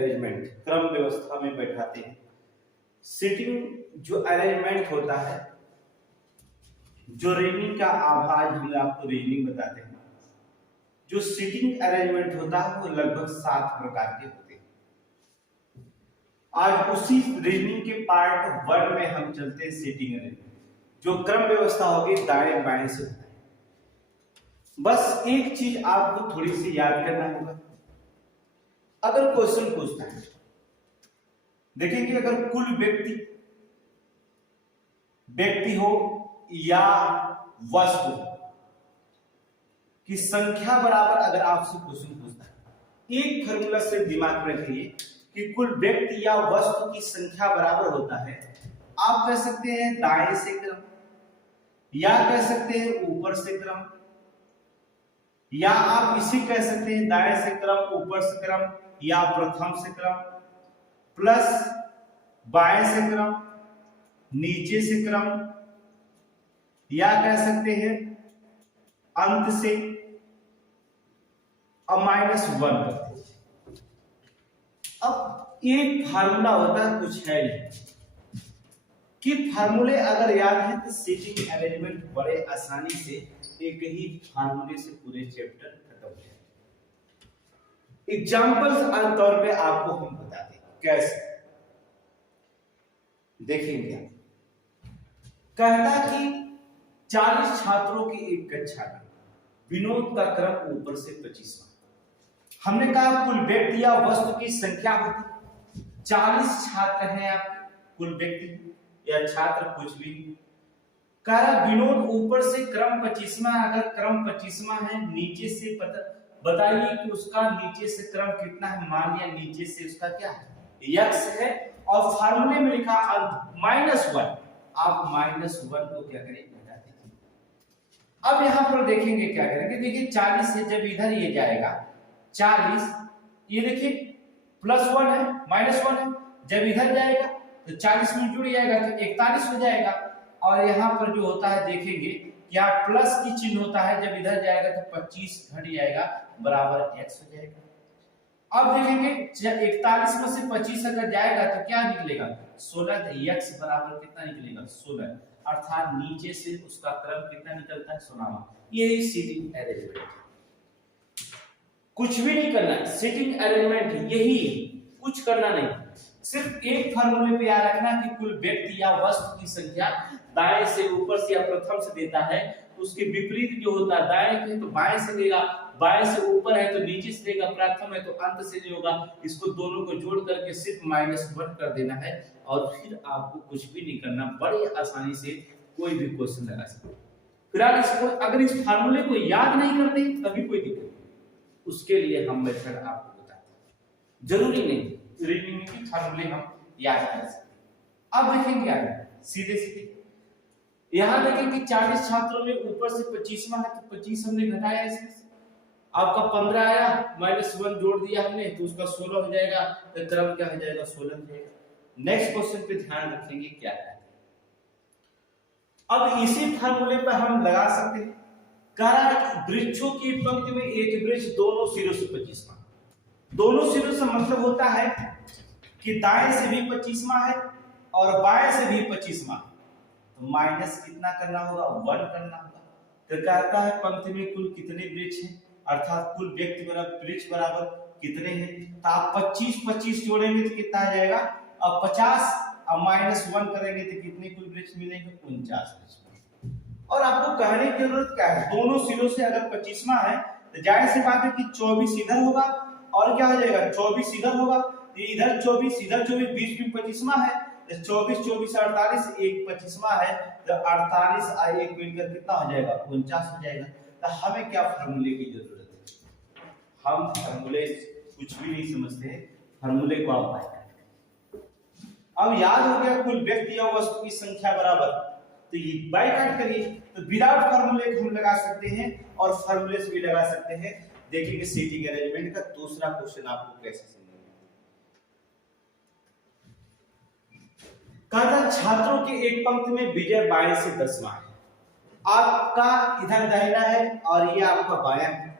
Arrangement, क्रम व्यवस्था में बैठाते हैं। सीटिंग जो अरेंजमेंट होता है, जो रीजनिंग का आभाज हम आपको रीजनिंग बताते हैं, जो सीटिंग अरेंजमेंट होता है वो लगभग 7 प्रकार के होते हैं। आज उसी रीजनिंग के पार्ट 1 में हम चलते हैं। सीटिंग अरेंजमेंट जो क्रम व्यवस्था होगी दाएं बाएं से होता है। बस एक चीज आपको थोड़ी सी याद करना होगा। अगर क्वेश्चन पूछता है, देखेंगे अगर कुल व्यक्ति हो या वस्तु की संख्या बराबर, अगर आपसे क्वेश्चन पूछता है, एक फार्मूला से दिमाग में रखिए कि कुल व्यक्ति या वस्तु की संख्या बराबर होता है। आप कह सकते हैं दाएं से क्रम, या कह सकते हैं ऊपर से क्रम, या आप इसे कह सकते हैं दाएं से क्रम, ऊपर से क्रम, या प्रथम से क्रम प्लस बाएं से क्रम, नीचे से क्रम, या कह सकते हैं अंत से और -1 करते हैं। अब एक फार्मूला होता है, कुछ है नहीं कि फार्मूले अगर याद है तो सीटिंग अरेंजमेंट बड़े आसानी से एक ही फार्मूले से पूरे चैप्टर खत्म हो जाए। एग्जांपल्स आम तौर पे आपको हम बताते हैं कैसे। देखेंगे, कहता कि 40 छात्रों की एक कक्षा में विनोद का क्रम ऊपर से 25वां। हमने कहा कुल व्यक्ति या वस्तु की संख्या होती, 40 छात्र हैं आपके, कुल व्यक्ति या छात्र कुछ भी। कह रहा विनोद ऊपर से क्रम 25वां, अगर क्रम 25वां है, नीचे से बताइए कि उसका नीचे से क्रम कितना है। मान लिया नीचे से उसका क्या है, यक्स है, और फार्मूले में लिखा -1। आप -1 को क्या करेंगे, हटा दीजिए। अब यहां पर देखेंगे क्या करेंगे, देखिए 40 से जब इधर ये जाएगा 40, ये देखिए +1 है, -1 है, जब इधर जाएगा तो 40 में जुड़ जाएगा तो 41 हो जाएगा। और यहाँ पर जो होता है देखेंगे क्या प्लस की चिन्ह होता है, जब इधर जाएगा तो 25 घट जाएगा बराबर x हो जाएगा। अब देखेंगे 41 में से 25 अगर जाएगा तो क्या निकलेगा 16, तो x बराबर कितना निकलेगा 16, अर्थात नीचे से उसका क्रम कितना निकलता है 16वां। ये सीटिंग अरेंजमेंट, कुछ भी नहीं करना है, सीटिंग अरेंजमेंट यही, कुछ करना नहीं, सिर्फ एक फार्मूले पे याद रखना कि कुल व्यक्ति या वस्तु की संख्या दाएं से ऊपर से या प्रथम से देता है, तो उसके विपरीत जो होता है, दाएं के तो बाएं से देगा, बाएं से ऊपर है तो नीचे से देगा, प्रथम है तो अंत से जो होगा, इसको दोनों को जोड़ करके सिर्फ -1 कर देना है और फिर आपको कुछ भी नहीं करना, बड़ी आसानी से कोई भी क्वेश्चन लगा सकते। फिर अगर इस फार्मूले को याद नहीं करते तभी कोई दिक्कत नहीं, उसके लिए हम मेथड आपको बताते हैं, जरूरी नहीं रीजनिंग की फार्मूले हम याद कर सकते। अब देखेंगे क्या है, सीधे सीधे यहां देखें कि 40 छात्रों में ऊपर से 25वां है तो 25 हमने घटाया इसमें से, आपका 15 आया, -1 जोड़ दिया हमने तो उसका 16 हो जाएगा, तो क्रम क्या हो जाएगा 16 हो जाएगा। नेक्स्ट क्वेश्चन पे ध्यान रखेंगे क्या है। अब इसी फार्मूले पर हम लगा सकते हैं, कह रहा है वृक्षों की पंक्ति में एक वृक्ष दोनों सिरों से 25वां, दोनों सिरों से मतलब होता है कि दाएं से भी 25वां है और बाएं से भी 25वां, तो माइनस कितना करना होगा 1 करना होगा। तो कहता है पंक्ति में कुल कितने वृक्ष हैं, अर्थात कुल व्यक्ति बराबर वृक्ष बराबर कितने हैं, तो आप 25 जोड़ेंगे तो कितना आ जाएगा, अब 50 और -1 करेंगे तो कितने कुल वृक्ष मिलेंगे 49 वृक्ष। और आपको कहने की जरूरत क्या है, दोनों सिरों से अगर 25वां है तो जाहिर सी बात है कि 24 इधर होगा और क्या हो जाएगा 24 इधर होगा, इधर 24 इधर 24, बीच में 25वां है, 24 24 48, एक 25वां है, तो 48 और 1 मिलकर कितना हो जाएगा 49 हो जाएगा। तो हमें क्या फार्मूले की जरूरत है, हम फार्मूले कुछ भी नहीं समझते हैं, फार्मूले को आप बाय करें। अब याद हो गया कुल व्यक्ति या वस्तु की संख्या बराबर, तो ये बाय काट करिए, तो विदाउट फार्मूले हम लगा सकते हैं और फार्मूले से भी लगा सकते हैं। देखेंगे सीटिंग अरेंजमेंट का दूसरा क्वेश्चन आपको कैसे समझेंगे। कहा छात्रों की एक पंक्ति में विजय बाएं से 10वां है, आपका इधर दाहिना है और ये आपका बायां है,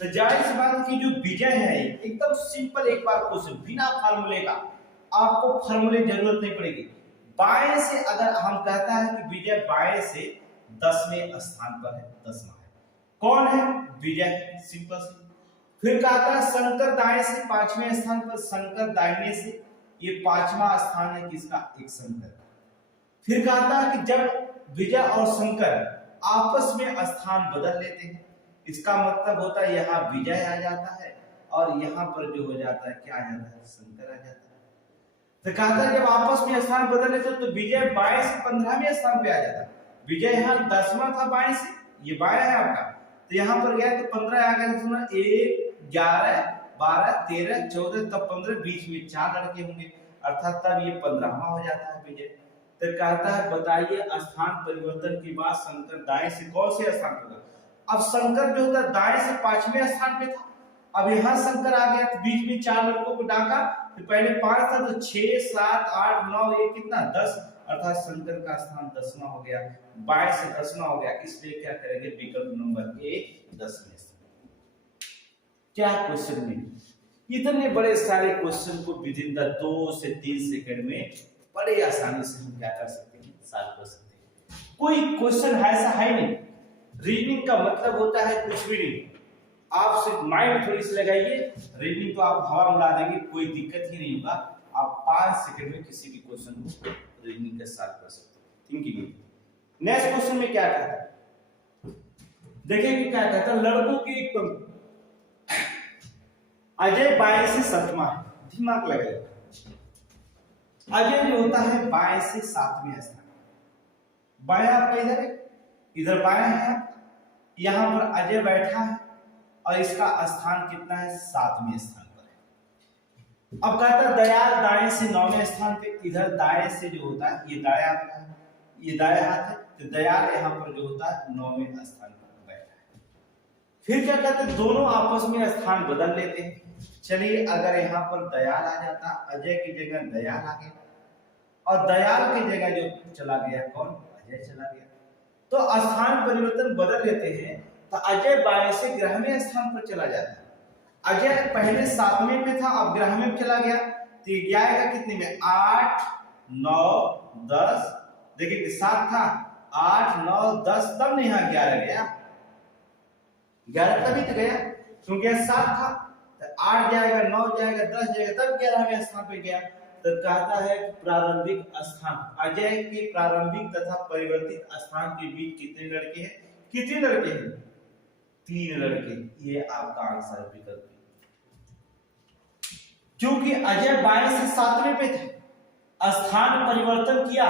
तो जाहिर सी बात की जो विजय है एकदम सिंपल, एक बार क्वेश्चन बिना फार्मूले का, आपको फार्मूले जरूरत नहीं पड़ेगी। बाएं से अगर हम कहता है कि विजय बाएं से 10वें स्थान पर है, 10वां है, कौन है? विजय, सिंपल सी। फिर कहता है शंकर दाएं से 5वें स्थान पर, शंकर दाहिने से, ये 5वां स्थान है किसका? एक शंकर। फिर कहता है कि जब विजय और शंकर आपस में स्थान बदल लेते हैं, इसका मतलब होता है यहाँ विजय आ जाता है और यहाँ पर जो हो जाता है क्या आ जाता है? शंकर आ जाता है। तो कहता है जब आपस में स्थान बदल लेते तो विजय बाएं से 15वें स्थान पे आ जाता है। विजय यहाँ 10वां था बाएं से, ये बाएं है आपका, तो यहाँ पर गया तो 15 आ गया, तो 1 11 12 13 14 तब 15, बीच में 4 लड़के होंगे, अर्थात तब ये 15वां हो जाता है विजय। तो कहता है बताइए स्थान परिवर्तन के बाद शंकर दाएं से कौन से स्थान पर? अब शंकर जो था दाएं से 5वें स्थान पे था, अब यहाँ शंकर आ गया तो बीच में 4 लड़कों को डाका, तो पहले 5 था तो 6 7 8 9 ये कितना? 10, अर्थात शंकर का स्थान 10वां हो गया, 22 से 10वां हो गया, इसलिए क्या करेंगे? विकल्प नंबर ए 10वें स्थान। क्या क्वेश्चन में इतने बड़े सारे क्वेश्चन को विद इन द 2 से 3 सेकंड में बड़े आसानी से हम क्या कर सकते हैं? सॉल्व कर सकते हैं। कोई क्वेश्चन ऐसा है नहीं। रीजनिंग का मतलब होता है कुछ भी नहीं, आप सिर्फ माइंड थोड़ी सी लगाइए, रीजनिंग तो आप हवा उड़ा देंगे, कोई दिक्कत ही नहीं होगा। आप 5 सेकंड में किसी भी क्वेश्चन को रीजनिंग का सॉल्व कर सकते हैं। थिंकिंग। नेक्स्ट क्वेश्चन में क्या कहता है, देखेंगे क्या कहता है। लड़कों की एक पंक्ति, अजय बाएं से 7वां है, दिमाग लगाइए। अजय जो होता है बाएं से 7वें स्थान, बाएं आपका इधर है, इधर बाएं है, यहां पर अजय बैठा है और इसका स्थान कितना है? 7वें स्थान पर है। अब कहता है दयाल दाएं से 9वें स्थान पे, इधर दाएं से जो होता है ये दाया आपका है, ये दाया हाथ है, तो दयाल यहाँ पर जो होता है 9वें स्थान पर बैठा है। फिर क्या कहते हैं? दोनों आपस में स्थान बदल लेते हैं। चलिए अगर यहाँ पर दयाल आ जाता, अजय की जगह दयाल आ गया और दयाल की जगह जो चला गया कौन? अजय चला गया, तो स्थान परिवर्तन बदल लेते हैं। तो अजय बाएं से 11वें स्थान पर चला जाता है। अजय पहले 7वें पे था, अब 11वें में चला गया, तो ये जाएगा कितने में? 8 9 10, देखिए 7 था, 8 9 10, तब नहीं यहाँ 11 गया, 11 तभी तो गया क्योंकि 7 था, तो 8 जाएगा, 9 जाएगा, 10 जाएगा, तब 11वें स्थान पे गया। तो कहता है प्रारंभिक स्थान, अजय के प्रारंभिक तथा परिवर्तित स्थान के बीच कितने लड़के हैं? कितने लड़के हैं? 3 लड़के। ये आपका आंसर विकल्प। क्योंकि अजय बाएं से 7वें पे था, स्थान परिवर्तन किया,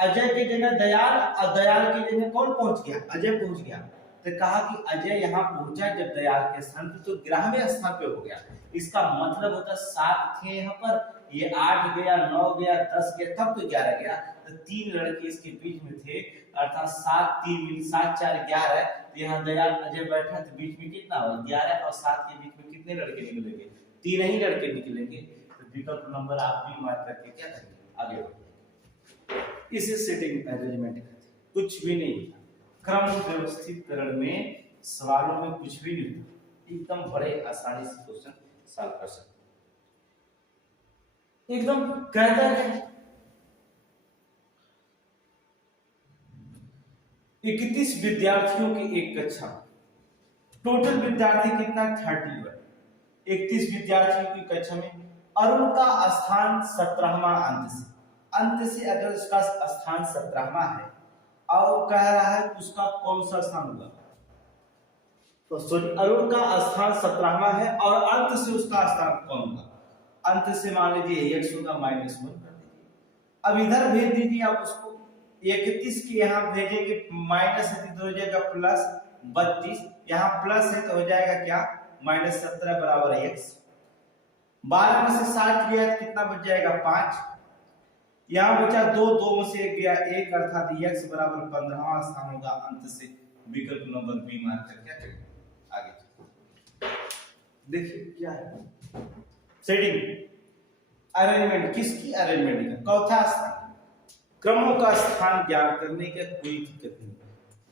अजय की जगह दयाल और दयाल की जगह कौन पहुंच गया? अजय पहुंच गया। तो कहा कि अजय यहाँ पहुंचा जब दयाल के स्थान पे, तो 11वें स्थान पे हो गया। इसका मतलब होता 7 थे यहाँ पर, ये 8 गया, 9 गया, 10 गया, तब तो 11 गया, तो 3 लड़के इसके बीच में थे, अर्थात 7 3 7 4 11, तो यहाँ दयाल अजय बैठा, तो बीच में कितना होगा? 11 और 7 के बीच में कितने लड़के निकलेंगे? 3 ही लड़के निकलेंगे। तो विकल्प नंबर आप भी मार्क करके क्या करेंगे? आगे बढ़ेंगे। इसे सेटिंग अरेंजमेंट कहते हैं, कुछ भी नहीं होता। क्रम व्यवस्थितकरण में सवालों में कुछ भी नहीं होता, एकदम बड़े आसानी से क्वेश्चन सॉल्व कर सकते एकदम। कहता है 31 विद्यार्थियों की एक कक्षा, टोटल विद्यार्थी कितना? 31। 31 विद्यार्थियों की कक्षा में अरुण का स्थान 17वां अंत से अगर उसका स्थान 17वां है और कह रहा है उसका कौन सा स्थान होगा? तो अरुण का स्थान 17वां है और अंत से उसका स्थान कौन होगा? अंत से मान लीजिए x होगा, -1 कर दीजिए। अब इधर भेज दीजिए आप उसको, 31 की यहाँ भेजेंगे, माइनस हो जाएगा प्लस 32, यहाँ प्लस है तो हो जाएगा क्या? -17 बराबर x। 12 में से 7 गया तो कितना बच जाएगा? 5। यहाँ बचा 2, 2 में से 1 गया 1, अर्थात x बराबर 15वां स्थान होगा अंत से। विकल्प नंबर बी मार्क कर क्या करेंगे? आगे देखिए क्या है सेटिंग अरेंजमेंट। किसकी अरेंजमेंट? चौथा स्थान, क्रमों का स्थान ज्ञात करने का कोई दिक्कत नहीं।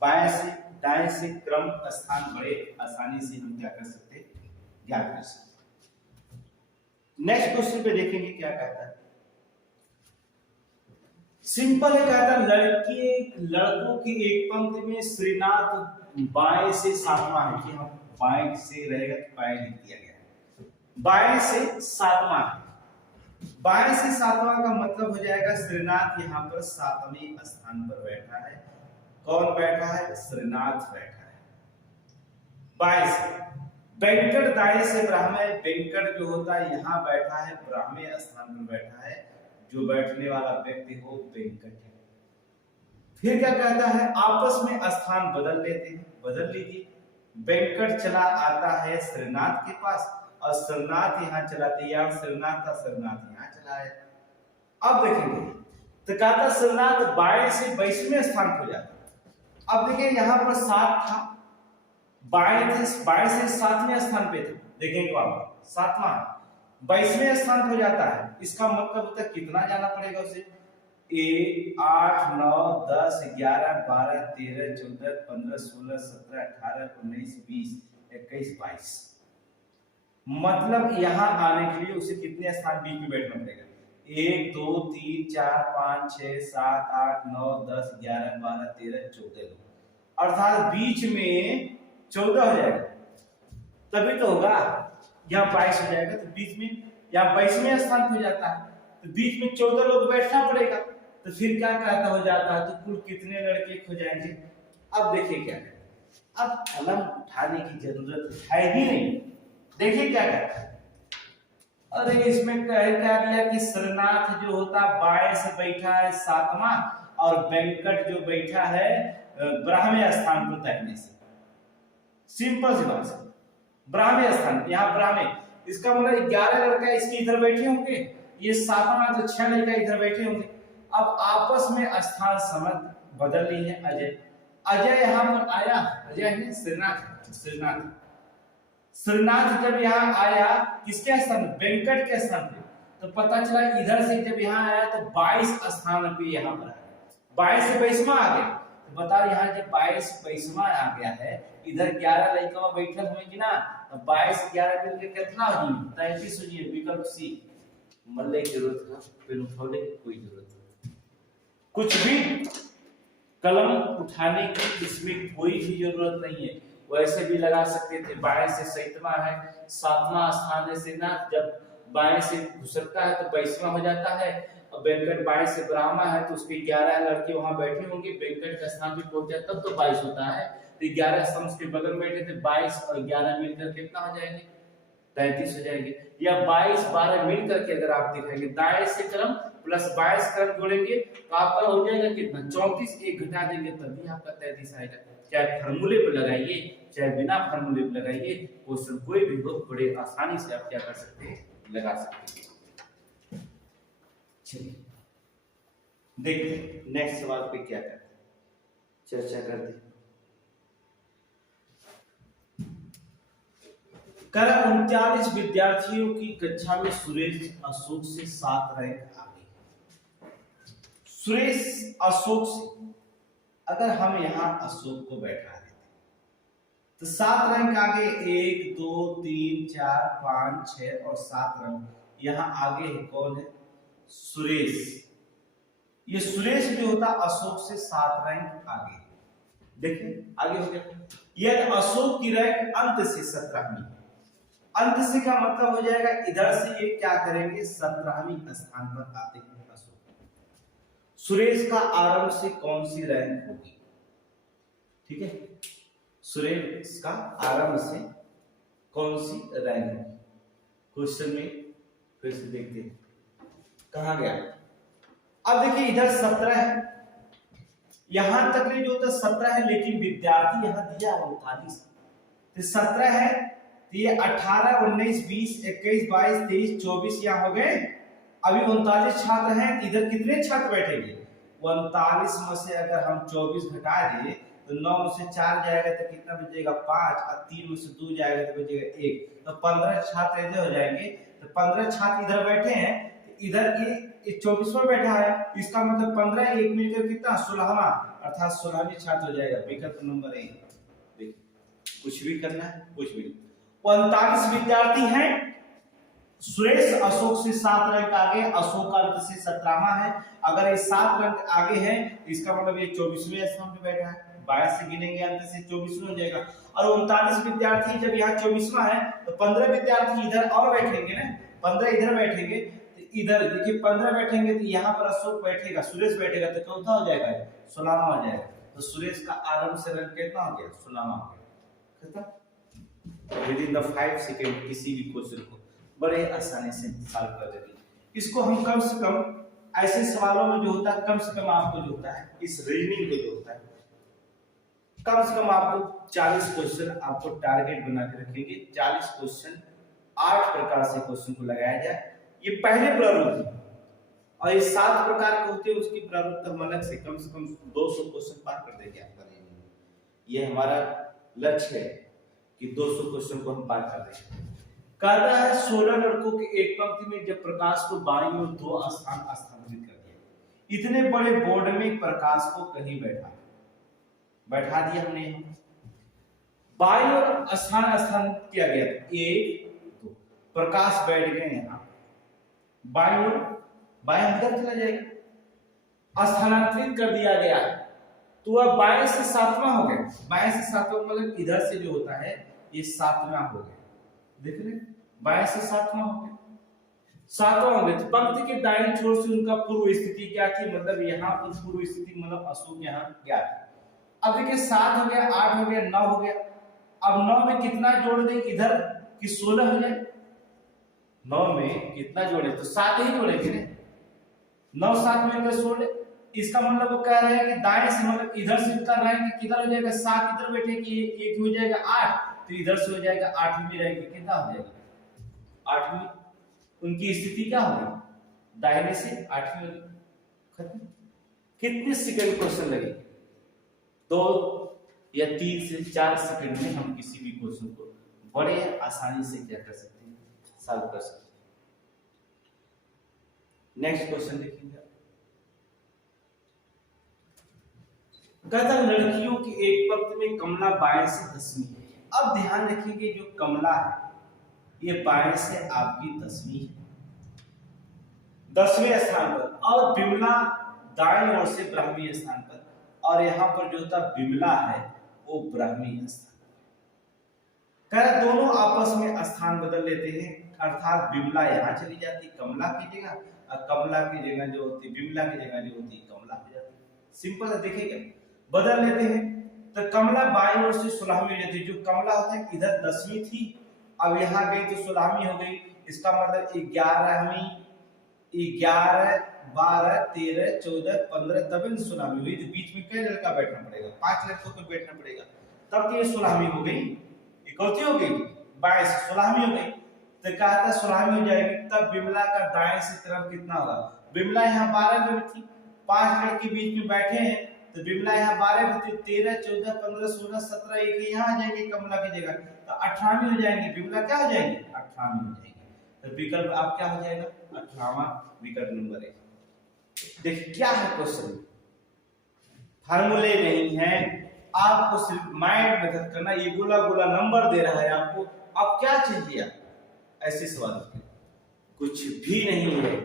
बाएं से दाएं से क्रम स्थान बड़े आसानी से हम क्या कर सकते हैं, ज्ञात कर सकते। नेक्स्ट क्वेश्चन पे देखेंगे क्या कहता है। सिंपल है, कहता है लड़कों की एक पंक्ति में श्रीनाथ बाएं से सातवां है, कि हम बाएं से रहेगा तो बाएं लिख दिया गया है, बाएं से सातवां। बाएं से सातवां का मतलब हो जाएगा श्रीनाथ यहाँ पर सातवें स्थान पर बैठा है। कौन बैठा है, श्रीनाथ बैठा है बाएं से। वेंकट दाएं से ब्राह्मण, वेंकट जो होता है यहाँ बैठा है, ब्राह्मण स्थान पर बैठा है, जो बैठने वाला व्यक्ति हो वेंकट है। फिर क्या कहता है, आपस में स्थान बदल लेते हैं, बदल लीजिए। वेंकट चला आता है श्रीनाथ के पास और श्रीनाथ यहाँ चलाते, यहाँ श्रीनाथ था, श्रीनाथ यहाँ चला है। अब देखेंगे तो कहता श्रीनाथ बाएं से 22वें स्थान पर जाता। अब देखिए यहाँ पर 7 था, बाएं से 7वें स्थान पे था, देखेंगे आप 7वां 22वें स्थान पर जाता है। इसका मतलब होता है कितना जाना पड़ेगा उसे, 1 8 9 10 11 12 13 14 15 16 17 18 19 20 21 22। मतलब यहाँ आने के लिए उसे कितने स्थान बीच में बैठना पड़ेगा, 1 2 3 4 5 6 7 8 9 10 11 12 13 14, अर्थात बीच में 14 हो जाएगा, तभी तो होगा। यहाँ 22 हो जाएगा तो बीच में यहाँ 22वें स्थान हो जाता है, तो बीच में 14 लोग बैठना पड़ेगा। तो फिर क्या कहता हो जाता है, तो कुल कितने लड़के हो जाएंगे। अब देखिए क्या है, अब कलम उठाने की जरूरत है ही नहीं। देखिए क्या कहता है, अरे इसमें क्या दिया कि श्रीनाथ जो होता बाएं से बैठा है 7वां और वेंकट जो बैठा है ब्राह्मण स्थान पर तैरने से। सिंपल सी बात है, ब्राह्मण स्थान, यहाँ ब्राह्मण, इसका मतलब 11 लड़का इसके इधर बैठे होंगे, ये 7वां तो 6 लड़का इधर बैठे होंगे। अब आपस में स्थान समझ बदल ली है। अजय यहाँ पर आया, अजय है श्रीनाथ जब यहाँ आया किसके स्थान, वेंकट के स्थान पे, तो पता चला इधर से जब यहाँ आया तो 22 स्थान पे यहाँ पर आया, 22 से 22वां आ गया। तो बताओ यहाँ जब 22 22वां आ गया है, इधर 11 लड़का बैठल होंगे ना, तो 22 11 मिलकर कितना हो जाएगा, 33 हो जाएगा। विकल्प सी। मल्ले की जरूरत का पेन उठाने की कोई जरूरत नहीं, कुछ भी कलम उठाने की इसमें कोई भी जरूरत नहीं है, वैसे भी लगा सकते थे। बाएं से 7वां है, 7वां स्थान है श्रीनाथ, जब बाएं से घुसरता है तो 22वां हो जाता है। अब वेंकट बाएं से ब्राह्मण है तो उसके 11 लड़के वहां बैठे होंगे, वेंकट का स्थान पे पहुंच जाए तब तो 22 होता है। तो 11 स्तंभ के बगल में बैठे थे, 22 और 11 मिलकर कितना हो जाएंगे, 33 हो जाएंगे। या 22 12 मिलकर के अगर आप दिखाएंगे दाएं से क्रम प्लस 22 क्रम जोड़ेंगे तो आपका हो जाएगा कितना, 34। एक घटा देंगे तभी आपका 33 आएगा। चाहे फार्मूले पे लगाइए चाहे बिना फार्मूले पे लगाइए, क्वेश्चन कोई भी हो बड़े आसानी से आप क्या कर सकते हैं, लगा सकते हैं। चलिए देखते नेक्स्ट सवाल पे क्या करते हैं, चर्चा करते हैं। 39 विद्यार्थियों की कक्षा में सुरेश अशोक से 7 रैंक आगे। सुरेश अशोक से अगर हम यहाँ अशोक को बैठा देते तो 7 रैंक आगे, 1 2 3 4 5 6 और 7 रैंक यहाँ आगे है। कौन है, सुरेश। ये सुरेश जो होता अशोक से 7 रैंक आगे। देखिए आगे हो गया, यदि अशोक की रैंक अंत से 17वीं, अंत से का मतलब हो जाएगा इधर से ये क्या करेंगे, 17वीं स्थान पर आते हैं अशोक। सुरेश का आरंभ से कौन सी रैंक होगी, ठीक है, सुरेश का आरंभ से कौन सी रैंक होगी। क्वेश्चन में फिर से देखते हैं कहा गया। अब देखिए इधर 17 है, यहां तक जो होता 17 है, लेकिन विद्यार्थी यहां दिया 39, तो 17 है तो ये 18 19 20 21 22 23 24 यहाँ हो गए। अभी 39 छात्र हैं, इधर कितने छात्र बैठेंगे, 39 में से अगर हम 24 घटा दें तो 9 में से 4 जाएगा तो कितना बचेगा, 5, और 3 में से 2 जाएगा तो बचेगा 1, तो 15 छात्र इधर हो जाएंगे। तो 15 छात्र इधर बैठे हैं, इधर ये 24वां बैठा है, इसका मतलब 15 1 मिलकर कितना, 16वां, अर्थात 16वीं छात्र हो जाएगा। विकल्प नंबर 1। कुछ भी करना है, कुछ भी। 39 विद्यार्थी हैं। सुरेश अशोक से 7 रैंक आगे, अशोक अंक से 17वां है। अगर ये 7 रैंक आगे है इसका मतलब ये 24वें स्थान पे बैठा है। 22 से गिनेंगे अंक से 24वां हो जाएगा। और 39 विद्यार्थी जब यहाँ 24वां है तो 15 विद्यार्थी इधर और बैठेंगे ना, 15 इधर बैठेंगे तो इधर देखिए 15 बैठेंगे तो यहाँ पर अशोक बैठेगा, सुरेश बैठेगा तो चौथा हो जाएगा, 16वां हो जाएगा। तो सुरेश का आराम से रैंक कितना हो गया, 16वां हो गया। खत्म। विद इन द 5 सेकंड किसी भी क्वेश्चन को बड़े आसानी से सॉल्व कर देंगे। इसको हम कम से कम ऐसे सवालों में जो होता है कम से कम आपको जो होता है इस रीजनिंग को जो होता है कम से कम आपको 40 क्वेश्चन आपको टारगेट बना के रखेंगे। 40 क्वेश्चन 8 प्रकार से क्वेश्चन को लगाया जाए। ये पहले प्रारूप और ये 7 प्रकार के होते हैं, उसकी प्रारूप हम अलग से कम 200 क्वेश्चन पार कर देंगे आपका रीजनिंग। ये हमारा लक्ष्य है कि 200 क्वेश्चन को हम पार कर देंगे। कहता है 16 लड़कों के एक पंक्ति में जब प्रकाश को बाईं ओर 2 स्थान स्थानांतरित कर दिया। इतने बड़े बोर्ड में प्रकाश को कहीं बैठा दिया हमने। बाईं ओर स्थान स्थानांतरित किया गया, 1 2 प्रकाश बैठ गए यहाँ बाईं ओर, बाएं अंदर चला जाएगा, स्थानांतरित कर दिया गया तो अब बाएं से 7वां हो गया। बाएं से 7वां मतलब इधर से जो होता है ये 7वां हो गया, देख रहे, बाएं से 7वां हो गया, 7वां हो गया। तो पंक्ति के दाईं छोर से उनका पूर्व स्थिति क्या थी, मतलब यहाँ पर पूर्व स्थिति मतलब अशोक यहाँ क्या थी। अब देखिए 7 हो गया, 8 हो गया, 9 हो गया। अब 9 में कितना जोड़ दें इधर कि 16 हो जाए। 9 में कितना जोड़े तो 7 ही जोड़ेंगे ना, 9 7 मिलकर 16। इसका मतलब वो कह रहे हैं कि दाएं से मतलब इधर से कर रहे हैं कि किधर हो जाएगा, 7 इधर बैठे कि एक हो जाएगा 8, तो इधर से हो जाएगा 8वीं रहेगी, कितना हो जाएगा 8वीं। उनकी स्थिति क्या होगी, दाहिने से 8वीं होगी। खत्म। कितने सेकंड क्वेश्चन लगे, 2 या 3 से 4 सेकंड में हम किसी भी क्वेश्चन को बड़े आसानी से क्या कर सकते हैं, सॉल्व कर सकते हैं। नेक्स्ट क्वेश्चन देखिए। कहता लड़कियों की एक पंक्ति में कमला बाएं से 10वीं है। अब ध्यान रखिए जो कमला है ये बाएं से आपकी 10वीं है, 10वें स्थान पर, और बिमला दाएं ओर से ब्राह्मी स्थान पर, और यहाँ पर जो था बिमला है वो ब्राह्मी स्थान। कह दोनों आपस में स्थान बदल लेते हैं, अर्थात बिमला यहाँ चली जाती कमला की जगह, और कमला की जगह जो होती बिमला की जगह जो होती कमला हो जाती। सिंपल है, देखिएगा बदल लेते हैं। तो कमला बाईं ओर से 16वीं हो जाती, जो कमला होता है इधर 10वीं थी, अब यहाँ गई तो 16वीं हो गई। इसका मतलब 11वीं, 11 12 13 14 15 तब 16वीं हुई। तो बीच में कई लड़का बैठना पड़ेगा, 5 लड़कों को बैठना पड़ेगा, तब ये 16वीं हो गई। इकौती हो गई 22 16वीं हो गई। तो कहा था 16वीं हो जाएगी, तब बिमला का दाएं से तरफ कितना होगा, बिमला यहाँ 12 में थी, 5 लड़के बीच में बैठे हैं तो बिमला यहाँ 12 में थी, 13 14 15 16 17 एक यहाँ आ जाएंगे कमला की जगह, तो 18वीं हो जाएंगी। बिमला क्या हो जाएगी, 18वीं हो जाएगी। तो विकल्प आप क्या हो जाएगा, 18वां विकल्प नंबर 1। देखिए क्या है क्वेश्चन, फार्मूले नहीं है, आपको सिर्फ माइंड मेथड करना। ये गोला गोला नंबर दे रहा है आपको, आप क्या चाहिए, ऐसे सवाल कुछ भी नहीं है,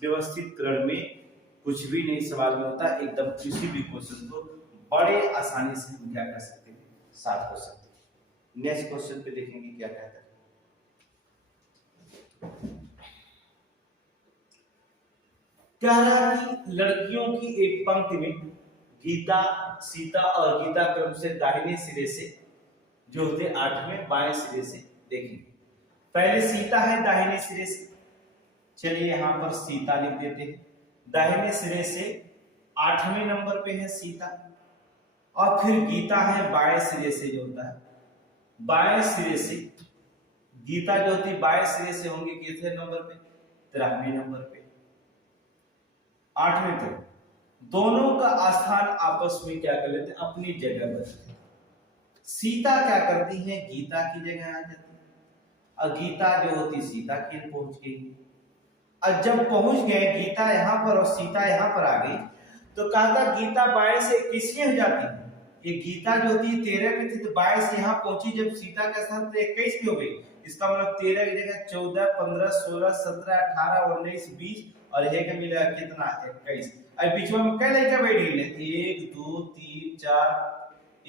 व्यवस्थित क्रम में कुछ भी नहीं सवाल में होता, एकदम किसी भी क्वेश्चन को बड़े आसानी से हम क्या कर सकते हैं, सॉल्व कर सकते हैं। नेक्स्ट क्वेश्चन पे देखेंगे क्या कहता है। कह रहा है कि लड़कियों की एक पंक्ति में गीता सीता और गीता क्रम से दाहिने सिरे से जो होते 8वें बाएं सिरे से देखेंगे। पहले सीता है दाहिने सिरे से, चलिए यहां पर सीता लिख देते हैं। दाहिने सिरे से 8वें नंबर पे है सीता, और फिर गीता है बाएं सिरे से जो होता है, बाएं सिरे से गीता जो होती बाएं सिरे से होंगी कितने नंबर पे, 13वें नंबर पे। 8वें तक दोनों का स्थान आपस में क्या कर लेते हैं, अपनी जगह बदलते हैं। सीता क्या करती है, गीता की जगह आ जाती है, और गीता जो होती सीता की पहुंच गई। और जब पहुंच गए गीता यहाँ पर और सीता यहाँ पर आ गई, तो कहता गीता बाएं से किसमें हो जाती है, ये गीता जो होती है 13 पे थी तो 22 यहाँ पहुंची, जब सीता का स्थान तो 21 पे हो गई। इसका मतलब 13 की जगह 14, 15, 16, 17, 18, 19, 20 और है के मिला कितना 21। अब बीच में कई लड़का बैठ गई है 1 2 3 4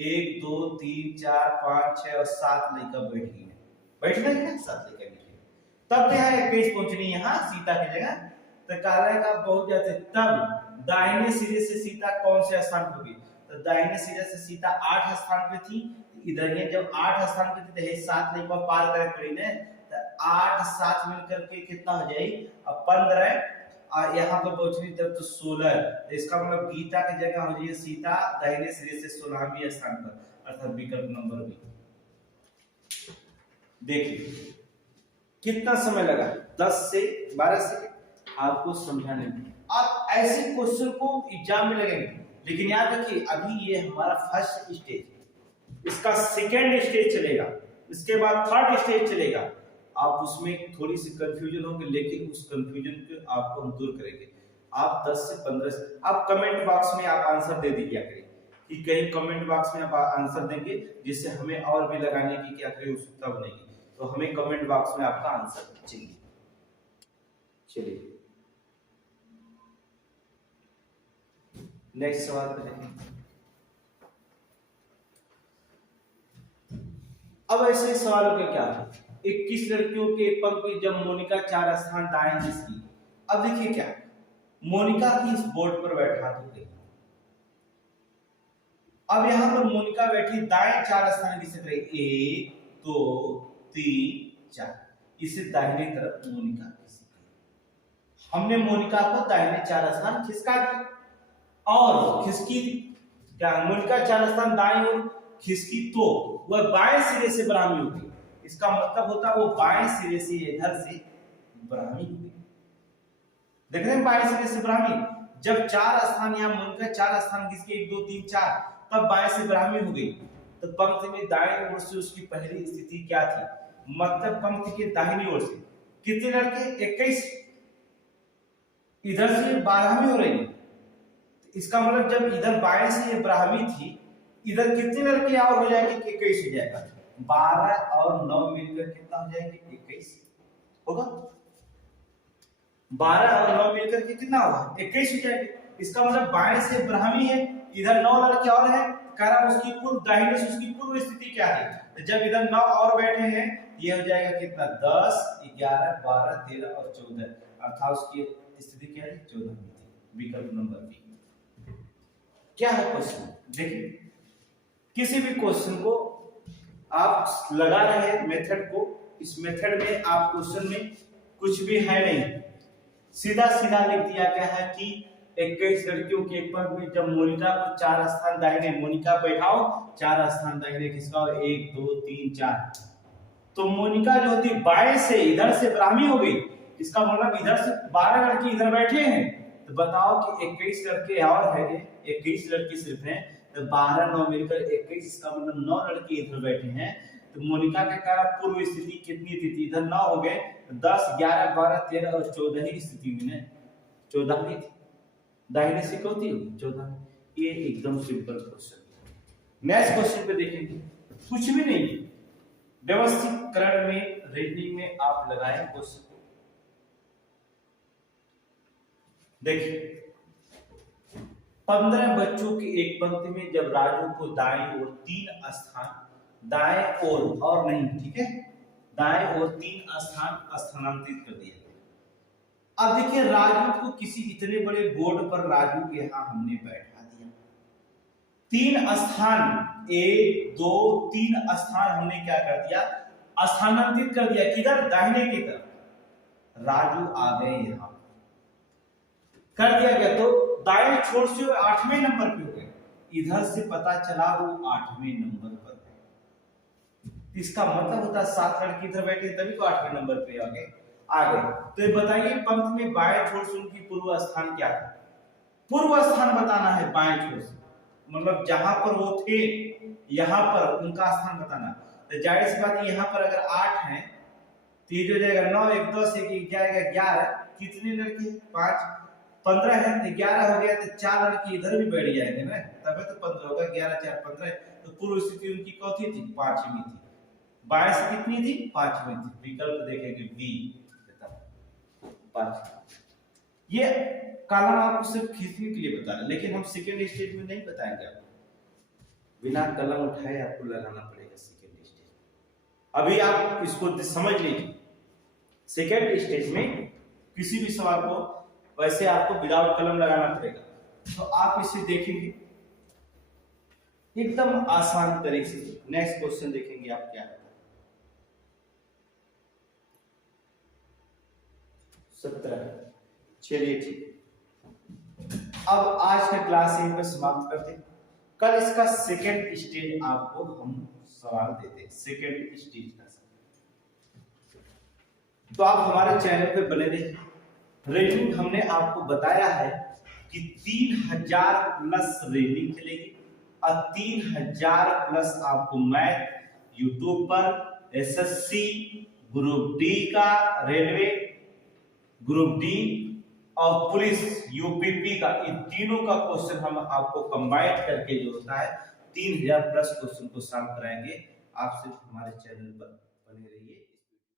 1 2 3 4 5 6 और 7 लड़का बैठ गई है। बैठ गए ना 7 लड़का बैठ गए। तब तो यहाँ 21 पहुंचनी यहाँ सीता की जगह तो काले का बहुत जाते। तब दाहिने सिरे से सीता कौन से स्थान पर गई? तो दाहिने सिरे से सीता 8 स्थान पे थी। इधर ये जब 8 स्थान पे थी तो 7 लड़का पार करे पड़ी ने तो 8 7 मिलकर के कितना हो जाएगी अब 15 और यहाँ पर पहुंचनी तब तो 16। तो इसका मतलब गीता की जगह हो जाएगी सीता दाहिने सिरे से 16वें स्थान पर अर्थात विकल्प नंबर बी। देखिए कितना समय लगा 10 से 12 सेकंड आपको समझाने में। आप ऐसे क्वेश्चन को एग्जाम में लगेंगे, लेकिन याद रखिए अभी ये हमारा फर्स्ट स्टेज, इसका सेकेंड स्टेज चलेगा, इसके बाद थर्ड स्टेज चलेगा। आप उसमें थोड़ी सी कंफ्यूजन होंगे, लेकिन उस कंफ्यूजन को आपको हम दूर करेंगे। आप 10 से 15 आप कमेंट बॉक्स में आप आंसर दे दीजिए करें कि कहीं कमेंट बॉक्स में आप आंसर देंगे जिससे हमें और भी लगाने की क्या करें उत्सुकता बनेगी। तो हमें कमेंट बॉक्स में आपका आंसर चाहिए। चलिए नेक्स्ट सवाल पे देखें। अब ऐसे सवालों का क्या है? 21 लड़कियों के पंख में जब मोनिका 4 स्थान दाएं जिसकी। अब देखिए क्या मोनिका की इस बोर्ड पर बैठा तो देखो, अब यहां पर मोनिका बैठी दाएं 4 स्थान किसे करें 1 2 3 4 इसे दाहिने तरफ मोनिका किसे करें। हमने मोनिका को दाहिने 4 स्थान खिसका दिया और खिसकी क्या मोनिका 4 स्थान दाएं और खिसकी तो वह बाएं सिरे से ब्राह्मी हो गई। इसका मतलब होता है वो बाएं सिरे से इधर से ब्राह्मी हो गई। देख रहे हैं बाएं सिरे से ब्राह्मी। जब 4 स्थान यहाँ मोनिका 4 स्थान किसके 1 2 3 4 तब बाएं से ब्राह्मी हो गई। तो पंक्ति में दाएं ओर से उसकी पहली स्थिति क्या थी? मतलब पंक्ति के दाहिनी ओर से कितने लड़के 21, इधर से 12वीं हो रही। इसका मतलब जब इधर बाएं से ये ब्राह्मी थी, इधर कितने लड़के और हो जाएंगे 21 हो जाएगा। 12 और 9 मिलकर कितना हो जाएंगे 21 होगा। 12 और 9 मिलकर के कितना होगा 21 हो जाएंगे। इसका मतलब बाएं से ब्राह्मी है, इधर 9 लड़के और हैं, कारण उसकी पूर्व दाहिने से उसकी पूर्व स्थिति क्या है? तो जब इधर 9 और बैठे हैं ये हो जाएगा कितना 10 11 12 13 और 14 अर्थात उसकी स्थिति क्या है 14 में थी। विकल्प नंबर बी। क्या है क्वेश्चन? देखिए किसी भी क्वेश्चन को आप लगा रहे हैं मेथड को, इस मेथड में आप क्वेश्चन में कुछ भी है नहीं, सीधा सीधा लिख दिया गया है कि 21 लड़कियों के पंख में जब मोनिका को 4 स्थान दाहिने मोनिका बैठाओ 4 स्थान दाहिने खिसकाओ 1 2 3 4। तो मोनिका जो होती बाएं से इधर से ब्राह्मी हो गई। इसका मतलब इधर से 12 लड़के इधर बैठे हैं। तो बताओ कि 21 लड़के और है 21 लड़के सिर्फ हैं तो 12 9 मिलकर 21 इसका मतलब 9 लड़के इधर बैठे हैं। तो मोनिका के कारण पूर्व स्थिति कितनी थी? इधर 9 हो गए 10 11 12 13 और 14 स्थिति में 14 में थी। दाहिने से क्या होती है 14। ये एकदम सिंपल क्वेश्चन। नेक्स्ट क्वेश्चन पे देखेंगे कुछ भी नहीं व्यवस्थितकरण में रीजनिंग में आप लगाएं क्वेश्चन। देखिए 15 बच्चों की एक पंक्ति में जब राजू को दाएं ओर 3 स्थान दाएं ओर और नहीं ठीक है दाएं ओर 3 स्थान स्थानांतरित कर दिया। अब देखिए राजू को किसी इतने बड़े बोर्ड पर राजू के यहां हमने बैठा दिया। 3 स्थान 1 2 3 स्थान हमने क्या कर दिया स्थानांतरित कर दिया। किधर? दाहिने की तरफ। राजू आ गए यहां कर दिया गया तो दाएं छोर से 8वें नंबर पे हो गए। इधर से पता चला वो 8वें नंबर पर है। इसका मतलब होता 7 लड़के इधर बैठे तभी तो 8वें नंबर पे आ गए। तो ये बताइए पंक्ति में बाएं छोर से उनकी पूर्व स्थान क्या था? पूर्व स्थान बताना है बाएं छोर से, मतलब जहां पर वो थे यहां पर उनका स्थान बताना। तो जाहिर सी बात है यहां पर अगर 8 है तो ये जो जाएगा 9 1 10 1 जाएगा 11 कितने लड़के 5 15 है तो 11 हो गया, तो 4 लड़की इधर भी बैठ जाएंगे ना, तब तो 15 होगा। 11 4 15, तो पूर्व स्थिति उनकी कौन थी? पांचवी थी। 22 कितनी थी? पांचवी थी। विकल्प देखेंगे बी, 5। ये कॉलम आपको सिर्फ खींचने के लिए बता रहा है, लेकिन हम सेकेंड स्टेज में नहीं बताएंगे आपको। बिना कलम उठाए आपको लगाना पड़ेगा सेकेंड स्टेज। अभी आप इसको समझ लीजिए, सेकेंड स्टेज में किसी भी सवाल को वैसे आपको विदाउट कलम लगाना पड़ेगा। तो आप इसे देखेंगे एकदम आसान तरीके से। नेक्स्ट क्वेश्चन देखेंगे आप क्या है। 17। चलिए ठीक, अब आज का क्लास यहीं पर समाप्त करते हैं। कल इसका सेकेंड स्टेज आपको हम सवाल देते हैं, सेकेंड स्टेज का। तो आप हमारे चैनल पे बने रहिए। रेलिंग हमने आपको बताया है कि 3000 प्लस रेलिंग चलेगी और 3000 प्लस आपको मैथ यूट्यूब पर, एसएससी, ग्रुप डी का, रेलवे ग्रुप डी और पुलिस यूपीपी का, इन तीनों का क्वेश्चन हम आपको कंबाइन करके जो होता है 3000 प्लस क्वेश्चन को सॉल्व कराएंगे। आप सिर्फ हमारे चैनल पर बने रहिए।